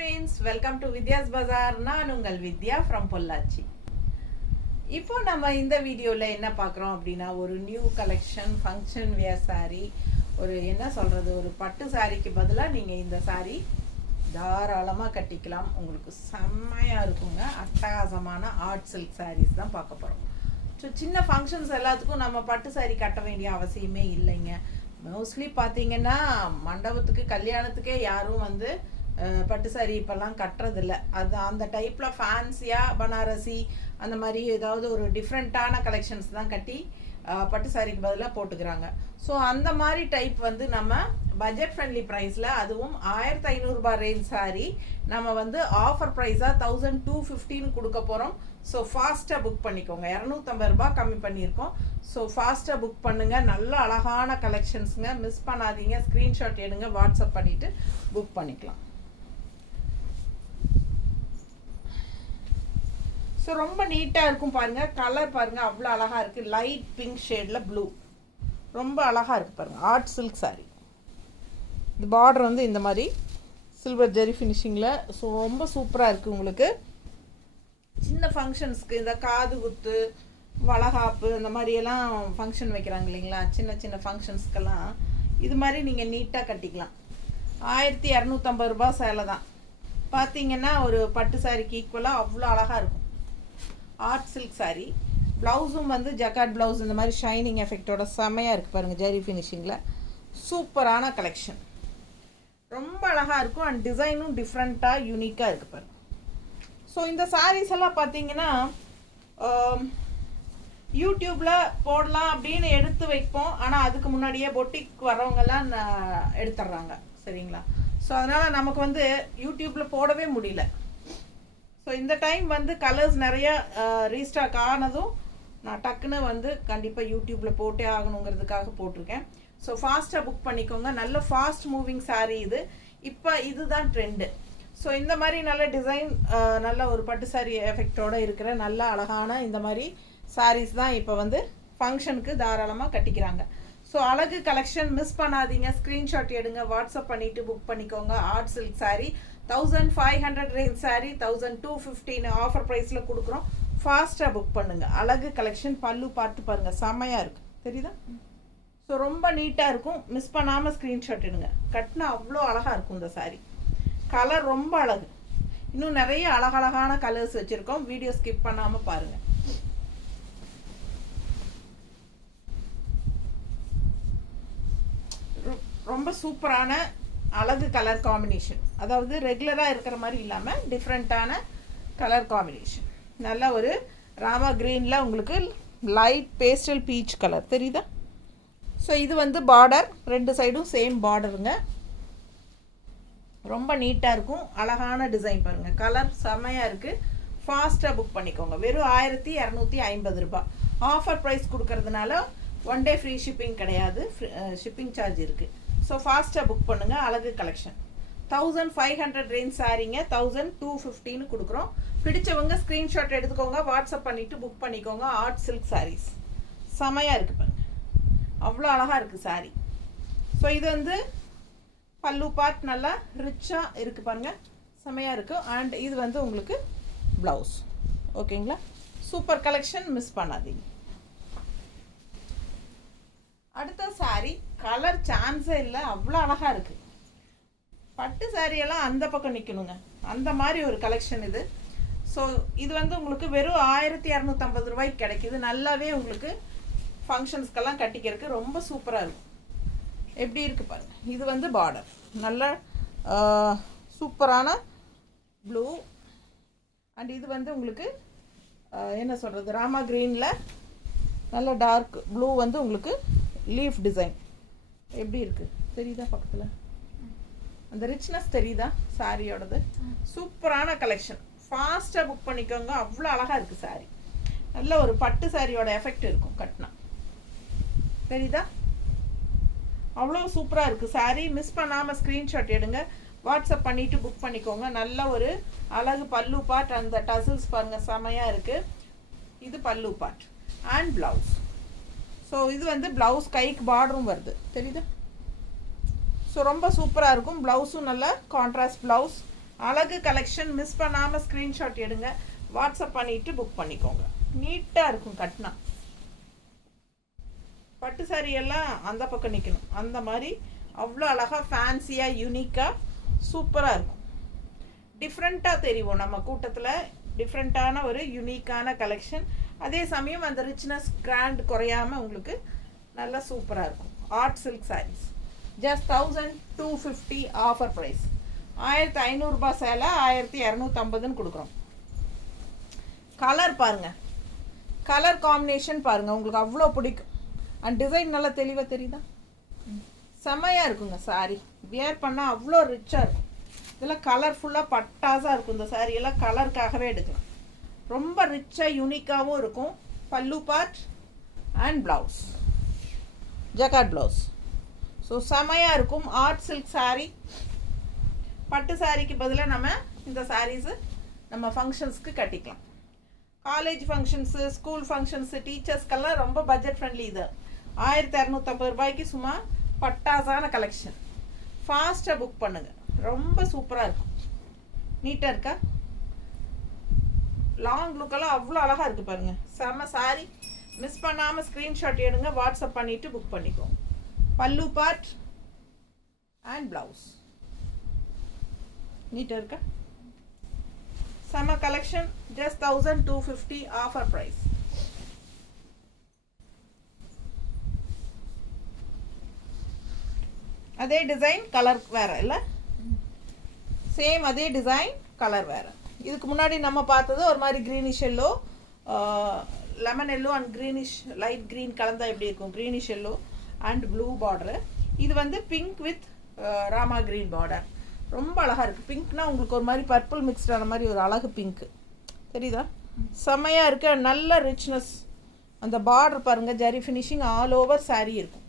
friends, welcome to Vidya's Bazaar. நான் உங்கள் வித்யா from Pollachi. இப்போ நம்ம இந்த வீடியோல என்ன பார்க்குறோம் அப்படின்னா ஒரு new collection function wear saree. ஒரு என்ன சொல்றது, ஒரு பட்டு சாரிக்கு பதிலாக நீங்கள் இந்த saree தாராளமாக கட்டிக்கலாம். உங்களுக்கு செம்மையாக இருக்குங்க. அட்டகாசமான ஆர்ட் சில்க் sarees தான் பார்க்க போகிறோம். ஸோ சின்ன ஃபங்க்ஷன்ஸ் எல்லாத்துக்கும் நம்ம பட்டு saree கட்ட வேண்டிய அவசியமே இல்லைங்க. மோஸ்ட்லி பார்த்தீங்கன்னா மண்டபத்துக்கு கல்யாணத்துக்கே யாரும் வந்து பட்டு சாரி இப்போல்லாம் கட்டுறதில்ல. அது அந்த டைப்பில் ஃபேன்சியாக பனாரசி அந்த மாதிரி ஏதாவது ஒரு டிஃப்ரெண்ட்டான கலெக்ஷன்ஸ் தான் கட்டி பட்டு சாரிக்கு பதிலாக போட்டுக்கிறாங்க. ஸோ அந்த மாதிரி டைப் வந்து நம்ம பட்ஜெட் ஃப்ரெண்ட்லி ப்ரைஸில், அதுவும் 1500 ரேஞ்ச் சாரி நம்ம வந்து ஆஃபர் ப்ரைஸாக 1250 கொடுக்க போகிறோம். ஸோ ஃபாஸ்ட்டாக புக் பண்ணிக்கோங்க. 250 ரூபாய் கம்மி பண்ணியிருக்கோம். ஸோ ஃபாஸ்ட்டாக புக் பண்ணுங்கள். நல்ல அழகான கலெக்ஷன்ஸுங்க, மிஸ் பண்ணாதீங்க. ஸ்க்ரீன்ஷாட் எடுங்க, வாட்ஸ்அப் பண்ணிவிட்டு புக் பண்ணிக்கலாம். ஸோ ரொம்ப நீட்டாக இருக்கும் பாருங்கள். கலர் பாருங்கள், அவ்வளோ அழகாக இருக்குது. லைட் பிங்க் ஷேடில் ப்ளூ, ரொம்ப அழகாக இருக்குது பாருங்கள். Art silk sari. இந்த பார்டர் வந்து இந்த மாதிரி சில்வர் ஜெரி ஃபினிஷிங்கில். ஸோ ரொம்ப சூப்பராக இருக்குது. உங்களுக்கு சின்ன ஃபங்க்ஷன்ஸ்க்கு, இந்த காது குத்து, வளகாப்பு, இந்த மாதிரியெல்லாம் ஃபங்க்ஷன் வைக்கிறாங்க இல்லைங்களா, சின்ன சின்ன ஃபங்க்ஷன்ஸ்க்கெல்லாம் இது மாதிரி நீங்கள் நீட்டாக கட்டிக்கலாம். 1250 ரூபாய் சேலை தான். பார்த்தீங்கன்னா ஒரு பட்டு சாரிக்கு ஈக்குவலாக அவ்வளோ அழகாக இருக்கும். Art silk sari. ப்ளவுஸும் வந்து ஜக்கார்ட் ப்ளவுஸ் இந்த மாதிரி ஷைனிங் எஃபெக்டோட செமையாக இருக்குது பாருங்கள், ஜெரி ஃபினிஷிங்கில். சூப்பரான கலெக்ஷன், ரொம்ப அழகாக இருக்கும். அண்ட் டிசைனும் டிஃப்ரெண்ட்டாக யூனிக்காக இருக்குது பாருங்கள். ஸோ இந்த சாரீஸ் எல்லாம் பார்த்தீங்கன்னா யூடியூப்பில் போடலாம் அப்படின்னு எடுத்து வைப்போம். ஆனால் அதுக்கு முன்னாடியே பொட்டிக் வரவங்கெல்லாம் எடுத்துட்றாங்க, சரிங்களா. ஸோ அதனால் நமக்கு வந்து யூடியூப்பில் போடவே முடியல. ஸோ இந்த டைம் வந்து கலர்ஸ் நிறையா ரீஸ்டாக் ஆனதும் நான் டக்குன்னு வந்து கண்டிப்பாக யூடியூப்பில் போட்டே ஆகணுங்கிறதுக்காக போட்டிருக்கேன். ஸோ ஃபாஸ்ட்டாக புக் பண்ணிக்கோங்க. நல்ல ஃபாஸ்ட் மூவிங் சாரீ இது. இப்போ இதுதான் ட்ரெண்டு. ஸோ இந்த மாதிரி நல்ல டிசைன், நல்ல ஒரு பட்டு சாரீ எஃபெக்டோடு இருக்கிற நல்ல அழகான இந்த மாதிரி சாரீஸ் தான் இப்போ வந்து ஃபங்க்ஷனுக்கு தாராளமாக கட்டிக்கிறாங்க. ஸோ அழகு கலெக்ஷன், மிஸ் பண்ணாதீங்க. ஸ்க்ரீன்ஷாட் எடுங்க, வாட்ஸ்அப் பண்ணிவிட்டு புக் பண்ணிக்கோங்க. Art silk sari 1500 range sari 1250 offer ப்ரைஸில் கொடுக்குறோம். ஃபாஸ்ட்டாக புக் பண்ணுங்கள். அழகு கலெக்ஷன். பல்லு பார்த்து பாருங்கள், செம்மையாக இருக்குது, தெரியுதா. ஸோ ரொம்ப நீட்டாக இருக்கும். மிஸ் பண்ணாமல் ஸ்க்ரீன்ஷாட் எடுங்க. கட்டினா அவ்வளோ அழகாக இருக்கும் இந்த சாரீ. கலர் ரொம்ப அழகு. இன்னும் நிறைய அழகழகான கலர்ஸ் வச்சுருக்கோம். வீடியோ ஸ்கிப் பண்ணாமல் பாருங்கள். ரொம்ப சூப்பரான அழகு கலர் காம்பினேஷன். அதாவது ரெகுலராக இருக்கிற மாதிரி இல்லாமல் டிஃப்ரெண்ட்டான கலர் காம்பினேஷன். நல்ல ஒரு ராமா க்ரீனில் உங்களுக்கு லைட் பேஸ்டல் பீச் கலர் தெரியுதா. ஸோ இது வந்து பார்டர், ரெண்டு சைடும் சேம் பார்டருங்க. ரொம்ப நீட்டாக இருக்கும். அழகான டிசைன் பாருங்கள். கலர் செம்மையாக இருக்குது. ஃபாஸ்ட்டாக புக் பண்ணிக்கோங்க. வெறும் 1250 ரூபாய் ஆஃபர் ப்ரைஸ் கொடுக்கறதுனால 1 டே ஃப்ரீ ஷிப்பிங் கிடையாது, ஷிப்பிங் சார்ஜ் இருக்குது. ஸோ ஃபாஸ்ட்டாக புக் பண்ணுங்கள். அழகு கலெக்ஷன் 1500 ரேஞ்ச் சாரீங்க 1250 கொடுக்குறோம். பிடிச்சவங்க ஸ்க்ரீன்ஷாட் எடுத்துக்கோங்க, வாட்ஸ்அப் பண்ணிவிட்டு புக் பண்ணிக்கோங்க. ஆர்ட் சில்க் சாரீஸ் செமையாக இருக்குது பாருங்கள், அவ்வளோ அழகாக இருக்குது சாரீ. ஸோ இது வந்து பல்லு பார்ட் நல்லா ரிச்சாக இருக்குது பாருங்கள், செமையாக இருக்குது. அண்ட் இது வந்து உங்களுக்கு ப்ளவுஸ். ஓகேங்களா. சூப்பர் கலெக்ஷன், மிஸ் பண்ணாதீங்க. அடுத்த சாரீ கலர் சான்ஸே இல்லை, அவ்வளோ அழகாக இருக்குது. பட்டு சாரியெல்லாம் அந்த பக்கம் நிற்கணுங்க, அந்த மாதிரி ஒரு கலெக்ஷன் இது. ஸோ இது வந்து உங்களுக்கு வெறும் 1250 ரூபாய்க்கு கிடைக்கிது. நல்லாவே உங்களுக்கு ஃபங்க்ஷன்ஸ்க்கெல்லாம் கட்டிக்கிறதுக்கு ரொம்ப சூப்பராக இருக்கும். எப்படி இருக்குது பாருங்கள். இது வந்து பார்டர் நல்ல சூப்பரான ப்ளூ. அண்ட் இது வந்து உங்களுக்கு என்ன சொல்கிறது, ராமா க்ரீனில் நல்ல டார்க் ப்ளூ வந்து உங்களுக்கு லீஃப் டிசைன். எப்படி இருக்குது தெரியுதா, பக்கத்தில் அந்த ரிச்னஸ் தெரியுதா சாரியோடது. சூப்பரான கலெக்ஷன். ஃபாஸ்ட்டாக புக் பண்ணிக்கோங்க. அவ்வளோ அழகாக இருக்குது சாரீ. நல்ல ஒரு பட்டு சாரியோட எஃபெக்ட் இருக்கும் கட்டினா, தெரியுதா. அவ்வளோ சூப்பராக இருக்குது சாரீ. மிஸ் பண்ணாமல் ஸ்க்ரீன்ஷாட் எடுங்க, வாட்ஸ்அப் பண்ணிவிட்டு புக் பண்ணிக்கோங்க. நல்ல ஒரு அழகு பல்லு பார்ட். அந்த டசில்ஸ் பாருங்கள், செமையாக இருக்குது. இது பல்லு பார்ட் அண்ட் ப்ளவுஸ். ஸோ இது வந்து ப்ளவுஸ், கைக்கு பார்டரும் வருது, தெரியுதா. ஸோ ரொம்ப சூப்பராக இருக்கும். ப்ளவுஸும் நல்ல கான்ட்ராஸ்ட் ப்ளவுஸ். அழகு கலெக்ஷன். மிஸ் பண்ணாமல் ஸ்க்ரீன்ஷாட் எடுங்க, வாட்ஸ்அப் பண்ணிவிட்டு புக் பண்ணிக்கோங்க. நீட்டாக இருக்கும் கட்டினா. பட்டு சாரி எல்லாம் அந்த பக்கம் நிற்கணும், அந்த மாதிரி அவ்வளோ அழகாக ஃபேன்சியாக யூனிக்காக சூப்பராக இருக்கும். டிஃப்ரெண்ட்டாக தெரியும் நம்ம கூட்டத்தில். டிஃப்ரெண்ட்டான ஒரு யூனிக்கான கலெக்ஷன். அதே சமயம் அந்த ரிச்னஸ் கிராண்ட் குறையாமல் உங்களுக்கு நல்லா சூப்பராக இருக்கும். Art silk saris just 1250 offer price. 1500 சேலை 1250ன்னு கொடுக்குறோம். கலர் பாருங்கள், கலர் காம்பினேஷன் பாருங்கள், உங்களுக்கு அவ்வளோ பிடிக்கும். அண்ட் டிசைன் நல்லா தெளிவாக தெரியுதா? செம்மையாக இருக்குங்க சாரீ. வியர் பண்ணால் அவ்வளோ ரிச்சாக இருக்கும். இதெல்லாம் கலர்ஃபுல்லாக பட்டாஸாக இருக்கும். இந்த சாரீ எல்லாம் கலருக்காகவே எடுக்கலாம். ரொம்ப ரிச்சாக யூனிக்காகவும் இருக்கும். பல்லு part and blouse, jacquard blouse. So செம்மையாக இருக்கும். Art silk sari. பட்டு சாரீக்கு பதிலாக நம்ம இந்த சாரீஸு நம்ம ஃபங்க்ஷன்ஸ்க்கு கட்டிக்கலாம். காலேஜ் ஃபங்க்ஷன்ஸு, ஸ்கூல் ஃபங்க்ஷன்ஸு, டீச்சர்ஸ்க்கெல்லாம் ரொம்ப பட்ஜெட் ஃப்ரெண்ட்லி. இது 1250 ரூபாய்க்கு சும்மா பட்டாசான கலெக்ஷன். ஃபாஸ்ட்டாக புக் பண்ணுங்கள், ரொம்ப சூப்பராக இருக்கும். நீட்டாக இருக்கா? லாங் லுக்கெல்லாம் அவ்வளோ அழகாக இருக்குது பாருங்கள். செம்ம சாரி. மிஸ் பண்ணாமல் ஸ்க்ரீன்ஷாட் எடுங்க, வாட்ஸ்அப் பண்ணிவிட்டு புக் பண்ணிக்கோங்க. Pallu part and blouse. நீட்டாக இருக்கா? செம்ம கலெக்ஷன். Just 1250 offer price. அதே டிசைன் கலர் வேறு இல்லை, சேம் அதே டிசைன் கலர் வேறு. இதுக்கு முன்னாடி நம்ம பார்த்தது ஒரு மாதிரி greenish yellow, lemon yellow and greenish light green கலந்தா எப்படி இருக்கும், greenish yellow and blue border. இது வந்து pink with Rama green border. ரொம்ப அழகாக இருக்குது. பிங்க்னா உங்களுக்கு ஒரு மாதிரி பர்பிள் மிக்ஸ்டான மாதிரி ஒரு அழகு பிங்க்கு தெரியுதா? செம்மையாக இருக்குது. நல்ல ரிச்னஸ். அந்த பார்டர் பாருங்கள், zari finishing all over sari இருக்கும்.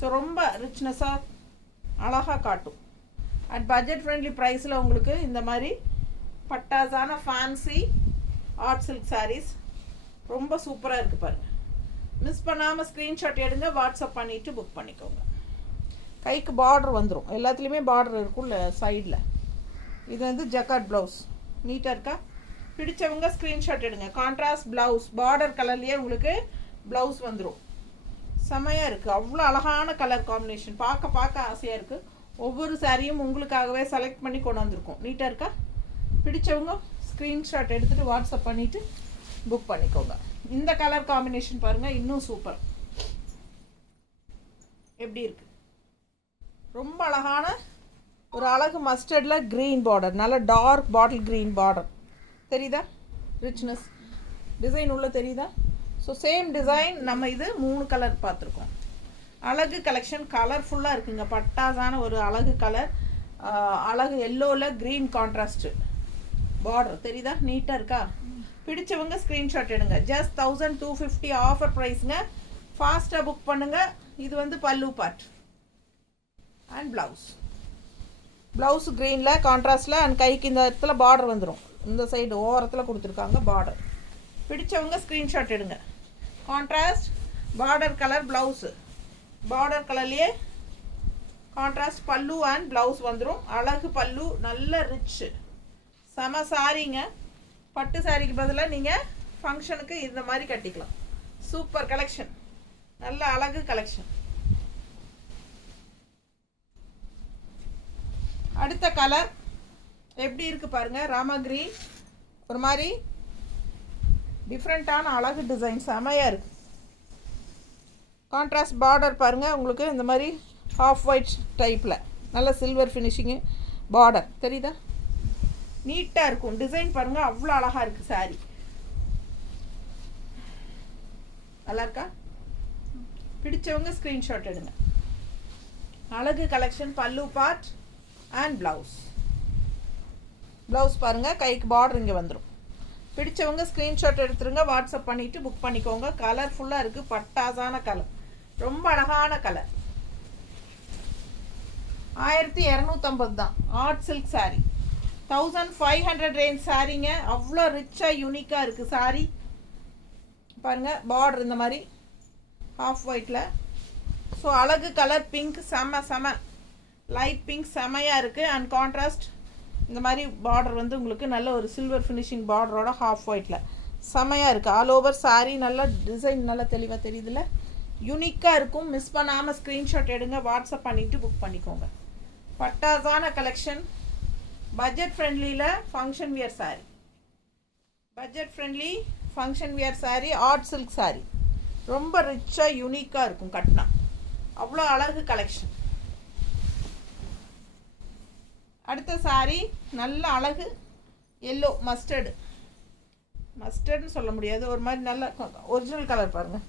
ஸோ ரொம்ப ரிச்னஸாக அழகாக காட்டும். அட் பட்ஜெட் ஃப்ரெண்ட்லி ப்ரைஸில் உங்களுக்கு இந்த மாதிரி பட்டாசான ஃபேன்சி ஆர்ட் சில்க் சாரீஸ் ரொம்ப சூப்பராக இருக்குது பாருங்கள். மிஸ் பண்ணாமல் ஸ்க்ரீன்ஷாட் எடுங்க, வாட்ஸ்அப் பண்ணிவிட்டு புக் பண்ணிக்கோங்க. கைக்கு பார்டர் வந்துடும், எல்லாத்துலேயுமே பார்டர் இருக்கும்ல சைடில். இது வந்து ஜக்கார்ட் ப்ளவுஸ். நீட்டாக இருக்கா? பிடிச்சவங்க ஸ்க்ரீன்ஷாட் எடுங்க. கான்ட்ராஸ்ட் ப்ளவுஸ், பார்டர் கலர்லேயே உங்களுக்கு ப்ளவுஸ் வந்துடும். செம்மையாக இருக்குது. அவ்வளோ அழகான கலர் காம்பினேஷன். பார்க்க ஆசையாக இருக்குது. ஒவ்வொரு சாரியும் உங்களுக்காகவே செலக்ட் பண்ணி கொண்டு வந்திருக்கோம். நீட்டாக இருக்கா? பிடிச்சவங்க ஸ்க்ரீன்ஷாட் எடுத்துகிட்டு வாட்ஸ்அப் பண்ணிவிட்டு புக் பண்ணிக்கோங்க. இந்த கலர் காம்பினேஷன் பாருங்கள், இன்னும் சூப்பர். எப்படி இருக்குது? ரொம்ப அழகான ஒரு அழகு மஸ்டர்டில் க்ரீன் பார்டர், நல்ல டார்க் பாட்டில் க்ரீன் பார்டர் தெரியுதா? ரிச்னஸ் டிசைன் உள்ள தெரியுதா? ஸோ சேம் டிசைன் நம்ம இது 3 கலர் பார்த்துருக்கோம். அழகு கலெக்ஷன் கலர்ஃபுல்லாக இருக்குங்க. பட்டாசான ஒரு அழகு கலர், அழகு எல்லோவில் க்ரீன் கான்ட்ராஸ்ட்டு பார்டர் தெரியுதா? நீட்டாக இருக்கா? பிடிச்சவங்க ஸ்க்ரீன்ஷாட் எடுங்க. ஜஸ்ட் 1250 ஆஃபர் ப்ரைஸுங்க. ஃபாஸ்ட்டாக புக் பண்ணுங்கள். இது வந்து பல்லு பார்ட் அண்ட் ப்ளவுஸ். ப்ளவுஸ் க்ரீனில் கான்ட்ராஸ்டில் அண்ட் கைக்கு இந்த இடத்துல பார்டர் வந்துடும். இந்த சைடு ஓரத்தில் கொடுத்துருக்காங்க பார்டர். பிடிச்சவங்க ஸ்க்ரீன்ஷாட் எடுங்க. Contrast border colour blouse, border கலர்லேயே கான்ட்ராஸ்ட் பல்லு அண்ட் ப்ளவுஸ் வந்துடும். அழகு பல்லு, நல்ல ரிச்சு, செம சாரிங்க. பட்டு சாரிக்கு பதிலாக நீங்கள் ஃபங்க்ஷனுக்கு இந்த மாதிரி கட்டிக்கலாம். சூப்பர் கலெக்ஷன், நல்ல அழகு கலெக்ஷன். அடுத்த கலர் எப்படி இருக்குது பாருங்கள். ராமா கிரீன், ஒரு மாதிரி டிஃப்ரெண்ட்டான அழகு டிசைன், செமையாக இருக்குது. கான்ட்ராஸ்ட் பார்டர் பாருங்கள், உங்களுக்கு இந்த மாதிரி ஆஃப் ஒயிட் டைப்பில் நல்ல சில்வர் ஃபினிஷிங்கு பார்டர் தெரியுதா? நீட்டாக இருக்கும். டிசைன் பாருங்கள், அவ்வளோ அழகாக இருக்குது சாரி. நல்லா இருக்கா? பிடிச்சவங்க ஸ்க்ரீன்ஷாட் எடுங்க. அழகு கலெக்ஷன். பல்லு பார்ட் அண்ட் ப்ளவுஸ். ப்ளவுஸ் பாருங்கள், கைக்கு பார்டர் இங்கே வந்துடும். பிடிச்சவங்க ஸ்க்ரீன்ஷாட் எடுத்துருங்க, வாட்ஸ்அப் பண்ணிவிட்டு புக் பண்ணிக்கோங்க. கலர்ஃபுல்லாக இருக்குது. பட்டாசான கலர், ரொம்ப அழகான கலர். 1250 தான். ஆர்ட் சில்க் சாரீ 1500 ரேஞ்ச் சாரீங்க. அவ்வளோ ரிச்சாக யூனிக்காக இருக்குது சாரீ. பாருங்கள், பார்டர் இந்த மாதிரி ஆஃப் ஒயிட்டில். ஸோ அழகு கலர் பிங்க், செம லைட் பிங்க், செமையாக இருக்குது. அண்ட் கான்ட்ராஸ்ட் இந்த மாதிரி பார்டர் வந்து உங்களுக்கு நல்ல ஒரு சில்வர் ஃபினிஷிங் பார்டரோட ஹாஃப் ஒயிட்டில் செமையாக இருக்குது. ஆல் ஓவர் சாரீ நல்லா டிசைன் நல்லா தெளிவாக தெரியுதுல்ல, யூனிக்காக இருக்கும். மிஸ் பண்ணாமல் ஸ்க்ரீன்ஷாட் எடுங்க, வாட்ஸ்அப் பண்ணிவிட்டு புக் பண்ணிக்கோங்க. பட்டாசான கலெக்ஷன், பட்ஜெட் ஃப்ரெண்ட்லியில் function wear sari, budget friendly function wear sari, art silk sari, ரொம்ப ரிச்சாக யூனிக்காக இருக்கும் கட்டினா, அவ்வளோ அழகு கலெக்ஷன். அடுத்த சாரீ நல்ல அழகு எல்லோ மஸ்டர்டுன்னு சொல்ல முடியாது, ஒரு மாதிரி நல்ல ஒரிஜினல் கலர் பாருங்கள்,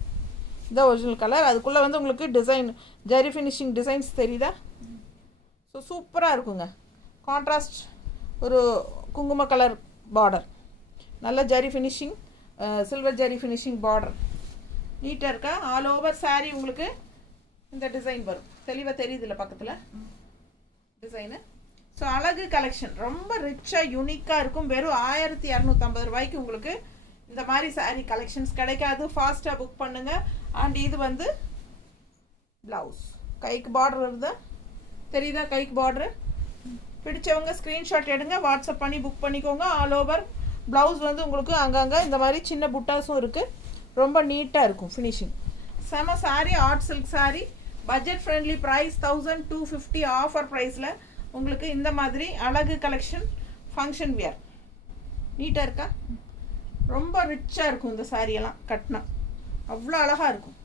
இதுதான் ஒரிஜினல் கலர். அதுக்குள்ளே வந்து உங்களுக்கு டிசைன் ஜரி ஃபினிஷிங் டிசைன்ஸ் தெரியுதா? ஸோ சூப்பராக இருக்குங்க. கான்ட்ராஸ்ட் ஒரு குங்கும கலர் பார்டர், நல்ல zari finishing, silver zari finishing border, நீட்டாக இருக்கா. ஆல் ஓவர் சாரீ உங்களுக்கு இந்த டிசைன் வரும், தெளிவாக தெரியுதுல்ல பக்கத்தில் டிசைனு. ஸோ அழகு கலெக்ஷன் ரொம்ப ரிச்சாக யூனிக்காக இருக்கும். வெறும் 1250 ரூபாய்க்கு உங்களுக்கு இந்த மாதிரி சாரீ கலெக்ஷன்ஸ் கிடைக்காது. ஃபாஸ்ட்டாக புக் பண்ணுங்கள். அண்ட் இது வந்து ப்ளவுஸ், கைக்கு பார்டர் வருதா தெரியுதா? கைக்கு பார்டரு பிடிச்சவங்க ஸ்க்ரீன்ஷாட் எடுங்க, வாட்ஸ்அப் பண்ணி புக் பண்ணிக்கோங்க. ஆல் ஓவர் ப்ளவுஸ் வந்து உங்களுக்கு அங்கங்கே இந்த மாதிரி சின்ன புட்டாஸும் இருக்குது, ரொம்ப நீட்டாக இருக்கும் ஃபினிஷிங். செம sari, art silk sari, budget friendly price 1250 offer ப்ரைஸில் உங்களுக்கு இந்த மாதிரி அழகு கலெக்ஷன் ஃபங்க்ஷன் வியர். நீட்டாக இருக்கா? ரொம்ப ரிச்சாக இருக்கும் இந்த சாரியெல்லாம் கட்டினா, அவ்வளோ அழகாக இருக்கும்.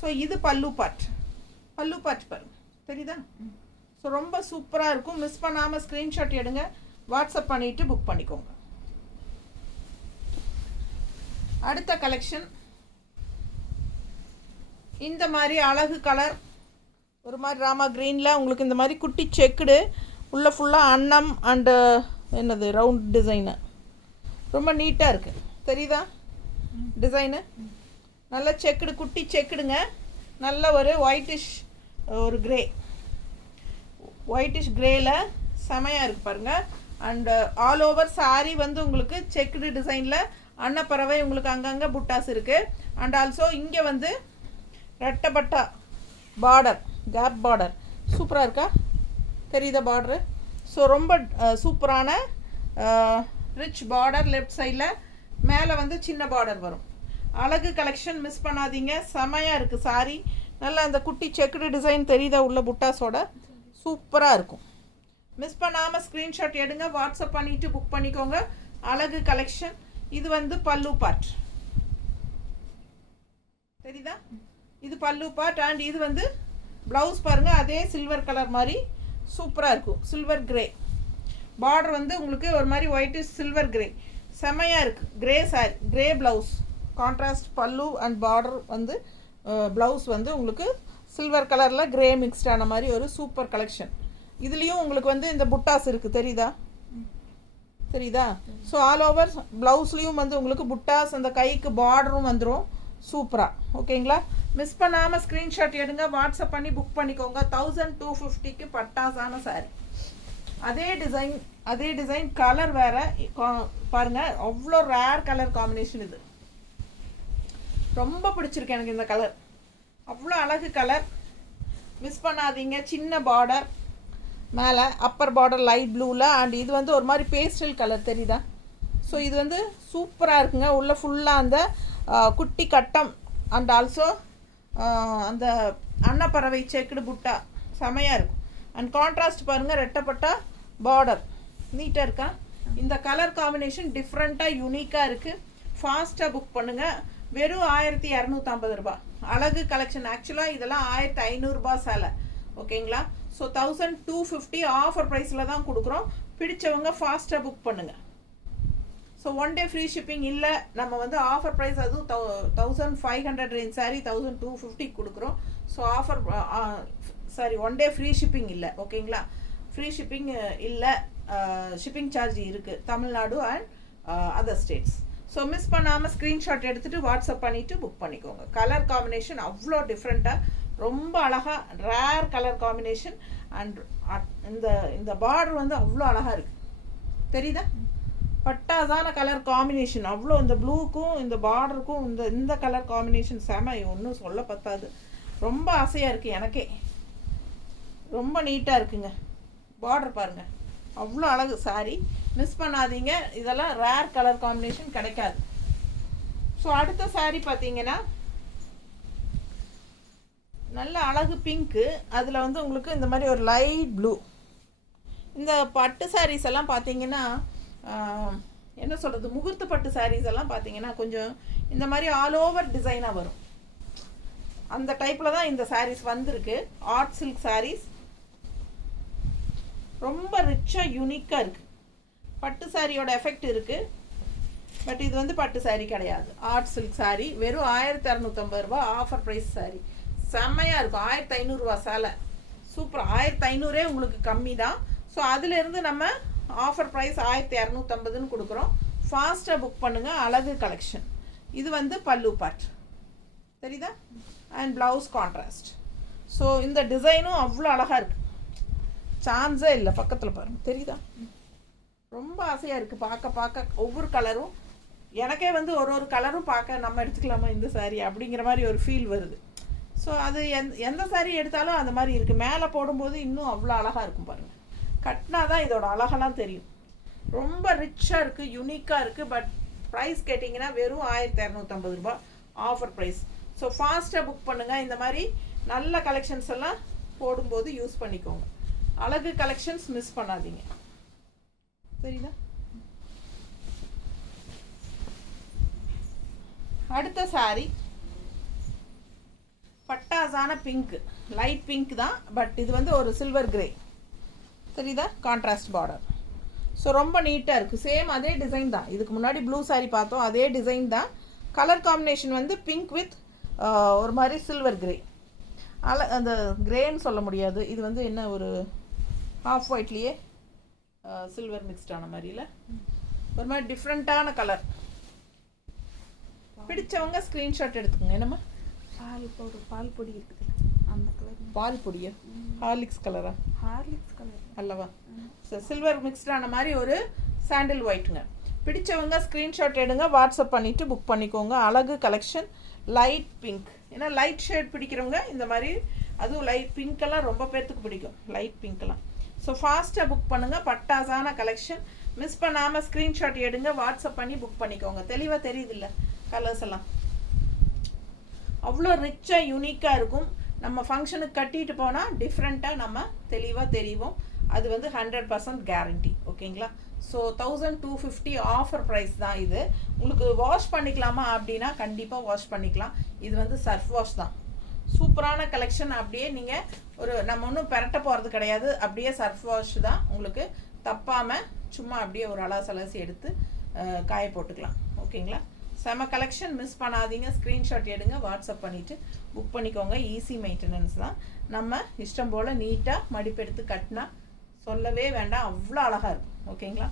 ஸோ இது பல்லு பார்ட் பாருங்க தெரியுதா? ஸோ ரொம்ப சூப்பராக இருக்கும். மிஸ் பண்ணாமல் ஸ்க்ரீன்ஷாட் எடுங்க, வாட்ஸ்அப் பண்ணிவிட்டு புக் பண்ணிக்கோங்க. அடுத்த கலெக்ஷன் இந்த மாதிரி அழகு கலர், ஒரு மாதிரி ராமா க்ரீனில் உங்களுக்கு இந்த மாதிரி குட்டி செக்குடு உள்ளே ஃபுல்லாக அன்னம் அண்டு என்னது ரவுண்ட் டிசைனு, ரொம்ப நீட்டாக இருக்குது தெரியுதா டிசைனு? நல்ல செக்குடு, குட்டி செக்குடுங்க, நல்ல ஒரு ஒரு ஒயிட்டிஷ் கிரேயில் செமையாக இருக்குது பாருங்கள். அண்டு ஆல் ஓவர் சாரீ வந்து உங்களுக்கு செக்குடு டிசைனில் அன்னப்பறவை உங்களுக்கு அங்கங்கே புட்டாஸ் இருக்குது. அண்ட் ஆல்சோ இங்கே வந்து ரெட்டப்பட்டா பார்டர், கேப் பார்டர் சூப்பராக இருக்கா தெரியுதா பார்டரு? ஸோ ரொம்ப சூப்பரான ரிச் பார்டர், லெஃப்ட் சைடில் மேலே வந்து சின்ன பார்டர் வரும். அழகு கலெக்ஷன், மிஸ் பண்ணாதீங்க, செமையாக இருக்குது சாரீ. நல்லா அந்த குட்டி செக்குடு டிசைன் தெரியுதா உள்ள புட்டாஸோட, சூப்பராக இருக்கும். மிஸ் பண்ணாமல் ஸ்க்ரீன்ஷாட் எடுங்க, வாட்ஸ்அப் பண்ணிவிட்டு புக் பண்ணிக்கோங்க. அழகு கலெக்ஷன். இது வந்து பல்லு பார்ட் தெரியுதா? இது பல்லு பார்ட். அண்ட் இது வந்து ப்ளவுஸ் பாருங்கள், அதே சில்வர் கலர் மாதிரி சூப்பராக இருக்கும். சில்வர் கிரே பார்டர் வந்து உங்களுக்கு ஒரு மாதிரி ஒயிட்டு சில்வர் கிரே, செமையாக இருக்குது. Grey sorry, grey blouse, contrast pallu and border வந்து ப்ளவுஸ் வந்து உங்களுக்கு சில்வர் கலரில் கிரே மிக்ஸ்டான மாதிரி ஒரு சூப்பர் கலெக்ஷன். இதுலேயும் உங்களுக்கு வந்து இந்த புட்டாஸ் இருக்குது தெரியுதா? ஸோ ஆல் ஓவர் ப்ளவுஸ்லேயும் வந்து உங்களுக்கு புட்டாஸ், அந்த கைக்கு பார்டரும் வந்துடும் சூப்பராக. ஓகேங்களா? மிஸ் பண்ணாமல் ஸ்க்ரீன்ஷாட் எடுங்க, வாட்ஸ்அப் பண்ணி புக் பண்ணிக்கோங்க. 1250க்கு பட்டாசான சாரி. அதே டிசைன் கலர் வேறு பாருங்கள், அவ்வளோ ரேர் கலர் காம்பினேஷன். இது ரொம்ப பிடிச்சிருக்கு எனக்கு இந்த கலர், அவ்வளோ அழகு கலர். மிஸ் பண்ணாதீங்க. சின்ன பார்டர் மேலே, அப்பர் பார்டர் லைட் ப்ளூவில், அண்ட் இது வந்து ஒரு மாதிரி பேஸ்டல் கலர் தெரியுதா? ஸோ இது வந்து சூப்பராக இருக்குங்க. உள்ள ஃபுல்லாக அந்த குட்டி கட்டம் அண்ட் ஆல்சோ அந்த அன்னப்பறவை செக்குடு புட்டா செமையாக இருக்கும். அண்ட் கான்ட்ராஸ்ட் பாருங்கள், ரெட்டப்பட்டா பார்டர், நீட்டாக இருக்கா? இந்த கலர் காம்பினேஷன் டிஃப்ரெண்ட்டாக யூனிக்காக இருக்குது. ஃபாஸ்ட்டாக புக் பண்ணுங்கள். வெறும் 1250 ரூபா. அழகு கலெக்ஷன். ஆக்சுவலாக இதெல்லாம் 1500 ரூபா சேலை. ஓகேங்களா? ஸோ 1250 ஆஃபர் ப்ரைஸில் தான் கொடுக்குறோம். பிடிச்சவங்க ஃபாஸ்ட்டாக புக் பண்ணுங்கள். ஸோ 1 டே ஃப்ரீ ஷிப்பிங் இல்லை, நம்ம வந்து ஆஃபர் ப்ரைஸ் அதுவும் 1500 ரேஞ்ச் சாரி 1250 கொடுக்குறோம். ஸோ ஆஃபர் 1 டே ஃப்ரீ ஷிப்பிங் இல்லை. ஓகேங்களா? ஃப்ரீ ஷிப்பிங் இல்லை, ஷிப்பிங் சார்ஜ் இருக்குது Tamil Nadu and other states. So miss பண்ணாமல் ஸ்க்ரீன்ஷாட் எடுத்துகிட்டு வாட்ஸ்அப் பண்ணிவிட்டு புக் பண்ணிக்கோங்க. கலர் காம்பினேஷன் அவ்வளோ டிஃப்ரெண்ட்டாக, ரொம்ப அழகாக ரேர் கலர் காம்பினேஷன். அண்ட் இந்த பார்டர் வந்து அவ்வளோ அழகாக இருக்குது தெரியுதா? பட்டாதான கலர் காம்பினேஷன், அவ்வளோ இந்த ப்ளூக்கும் இந்த பார்டருக்கும் இந்த கலர் காம்பினேஷன் செம, ஒன்றும் சொல்ல பத்தாது. ரொம்ப ஆசையாக இருக்குது எனக்கே, ரொம்ப நீட்டாக இருக்குங்க. பார்டர் பாருங்கள், அவ்வளோ அழகு சாரி, மிஸ் பண்ணாதீங்க. இதெல்லாம் ரேர் கலர் காம்பினேஷன், கிடைக்காது. ஸோ அடுத்த சாரி பார்த்தீங்கன்னா நல்ல அழகு பிங்க்கு, அதில் வந்து உங்களுக்கு இந்த மாதிரி ஒரு லைட் ப்ளூ. இந்த பட்டு சாரீஸ் எல்லாம் பார்த்தீங்கன்னா என்ன சொல்கிறது, முகூர்த்த பட்டு சாரீஸ் எல்லாம் பார்த்தீங்கன்னா கொஞ்சம் இந்த மாதிரி ஆல் ஓவர் டிசைனாக வரும். அந்த டைப்பில் தான் இந்த சாரீஸ் வந்திருக்கு. ஆர்ட் சில்க் சாரீஸ் ரொம்ப ரிச்சாக யூனிக்காக இருக்குது. பட்டு சாரியோட எஃபெக்ட் இருக்குது. பட் இது வந்து பட்டு சாரீ கிடையாது, ஆர்ட் சில்க் சாரீ. வெறும் 1650 ரூபா ஆஃபர் ப்ரைஸ் சாரீ. செம்மையாக இருக்கும். 1500 ரூபா சேலை, சூப்பர். 1500 உங்களுக்கு கம்மி தான். ஸோ அதிலிருந்து நம்ம ஆஃபர் ப்ரைஸ் 1250ன்னு கொடுக்குறோம். ஃபாஸ்ட்டாக புக் பண்ணுங்கள். அழகு கலெக்ஷன். இது வந்து பல்லு பார்ட் தெரியுதா, அண்ட் ப்ளவுஸ் கான்ட்ராஸ்ட். ஸோ இந்த டிசைனும் அவ்வளோ அழகாக இருக்குது, சான்ஸே இல்லை. பக்கத்தில் பாருங்கள், தெரியுதா, ரொம்ப ஆசையாக இருக்குது பார்க்க. ஒவ்வொரு கலரும் எனக்கே வந்து ஒரு கலரும் பார்க்க நம்ம எடுத்துக்கலாமா இந்த சாரீ அப்படிங்கிற மாதிரி ஒரு ஃபீல் வருது. ஸோ அது எந்த சாரீ எடுத்தாலும் அந்த மாதிரி இருக்குது. மேலே போடும்போது இன்னும் அவ்வளோ அழகாக இருக்கும் பாருங்கள். கட்டினா தான் இதோட அழகெல்லாம் தெரியும். ரொம்ப ரிச்சாக இருக்குது, யூனிக்காக இருக்குது. பட் ப்ரைஸ் கேட்டிங்கன்னா வெறும் 1250 ரூபா ஆஃபர் ப்ரைஸ். ஸோ ஃபாஸ்ட்டாக புக் பண்ணுங்கள். இந்த மாதிரி நல்ல கலெக்ஷன்ஸ் எல்லாம் போடும்போது யூஸ் பண்ணிக்கோங்க. அழகு கலெக்ஷன்ஸ் மிஸ் பண்ணாதீங்க. சரிதா. அடுத்த சாரி பட்டாசான பிங்க், லைட் பிங்க் தான். பட் இது வந்து ஒரு சில்வர் கிரே, தெரியுதா, கான்ட்ராஸ்ட் பார்டர். ஸோ ரொம்ப நீட்டாக இருக்குது. சேம் அதே டிசைன் தான். இதுக்கு முன்னாடி ப்ளூ சாரி பார்த்தோம், அதே டிசைன் தான். கலர் காம்பினேஷன் வந்து பிங்க் வித் ஒரு மாதிரி சில்வர் கிரே. அந்த கிரேன்னு சொல்ல முடியாது, இது வந்து என்ன ஒரு ஹாஃப் ஒயிட்லேயே சில்வர் மிக்ஸ்டான மாதிரில ஒரு மாதிரி டிஃப்ரெண்ட்டான கலர். பிடிச்சவங்க ஸ்க்ரீன்ஷாட் எடுத்துக்கோங்க. என்னம்மா, பால் பொடி இருக்குது அந்த கலர். பால் பொடியா, ஹார்லிக்ஸ் கலரா? ஹார்லிக்ஸ் கலர் அல்லவா. சில்வர் மிக்ஸ்டான மாதிரி ஒரு சாண்டில் ஒயிட்டுங்க. பிடிச்சவங்க ஸ்க்ரீன்ஷாட் எடுங்க, வாட்ஸ்அப் பண்ணிவிட்டு புக் பண்ணிக்கோங்க. அழகு கலெக்ஷன், லைட் பிங்க். ஏன்னா லைட் ஷேட் பிடிக்கிறவங்க இந்த மாதிரி, அதுவும் லைட் பிங்க்கெல்லாம் ரொம்ப பேர்த்துக்கு பிடிக்கும், லைட் பிங்க்கெல்லாம். ஸோ ஃபாஸ்ட்டாக புக் பண்ணுங்கள். பட்டாசான கலெக்ஷன் மிஸ் பண்ணாமல் ஸ்க்ரீன்ஷாட் எடுங்க, வாட்ஸ்அப் பண்ணி புக் பண்ணிக்கோங்க. தெளிவாக தெரியுது இல்லை கலர்ஸ் எல்லாம், அவ்வளோ ரிச்சாக யூனிக்காக இருக்கும். நம்ம ஃபங்க்ஷனுக்கு கட்டிட்டு போனால் டிஃப்ரெண்ட்டாக நம்ம தெளிவாக தெரியும். அது வந்து 100% கேரண்டி. ஓகேங்களா. ஸோ 1250 ஆஃபர் ப்ரைஸ் தான் இது. உங்களுக்கு வாஷ் பண்ணிக்கலாமா அப்படின்னா கண்டிப்பாக வாஷ் பண்ணிக்கலாம். இது வந்து சர்ஃப் வாஷ் தான். சூப்பரான கலெக்ஷன். அப்படியே நீங்கள் நம்ம ஒன்றும் பெரட்ட போகிறது கிடையாது, அப்படியே சர்ஃப் வாஷ் தான். உங்களுக்கு தப்பாமல் சும்மா அப்படியே ஒரு அலசி எடுத்து காய போட்டுக்கலாம். ஓகேங்களா. செம கலெக்ஷன், மிஸ் பண்ணாதீங்க. ஸ்க்ரீன்ஷாட் எடுங்க, வாட்ஸ்அப் பண்ணிவிட்டு புக் பண்ணிக்கோங்க. ஈஸி மெயின்டெனன்ஸ் தான். நம்ம இஷ்டம் போல் நீட்டாக மடிப்பெடுத்து கட்டினா சொல்லவே வேண்டாம், அவ்வளோ அழகாக இருக்கும். ஓகேங்களா.